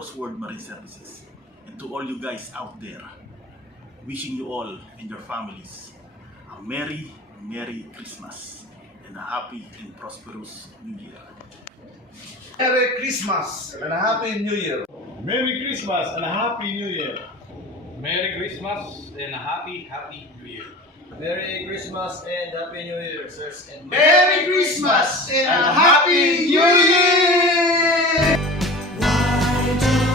Crossword Marine Services. And to all you guys out there, wishing you all and your families a Merry Christmas and a happy and prosperous New Year. Merry Christmas and a Happy New Year. Merry Christmas and a Happy New Year. Merry Christmas and a happy New Year. Merry Christmas and Happy New Year, sirs and Merry Christmas and a Happy New Year! Why don't